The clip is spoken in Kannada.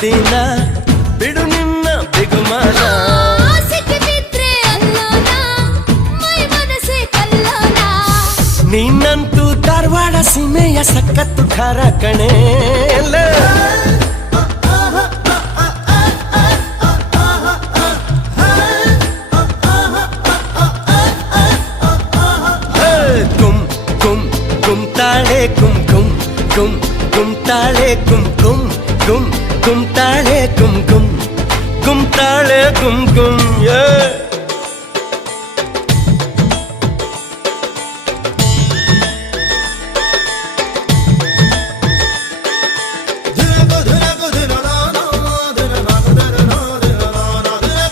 ದಿನ ಬಿಡು ನಿನ್ನ ಬಿಗುಮಾನ ನೀನಂತೂ ಧಾರವಾಡ ಸೀಮೆಯ ಸಖತ್ತು ಖಾರ ಕಣೆ ಕುಮ್ ಕುಮ್ ಕುಮ್ತಾಳೆ ಕುಮ್ ಕುಮ್ ಕುಮ್ ಕುಮ್ತಾಳೆ ಕುಮ್ ಕುಮ್ ಕುಮ್ ಕುಮ್ತಾಳೆ ಕುಮ್ ಕುಮ್ ಕುಮ್ತಾಳೆ ಕುಮ್ ಕುಮ್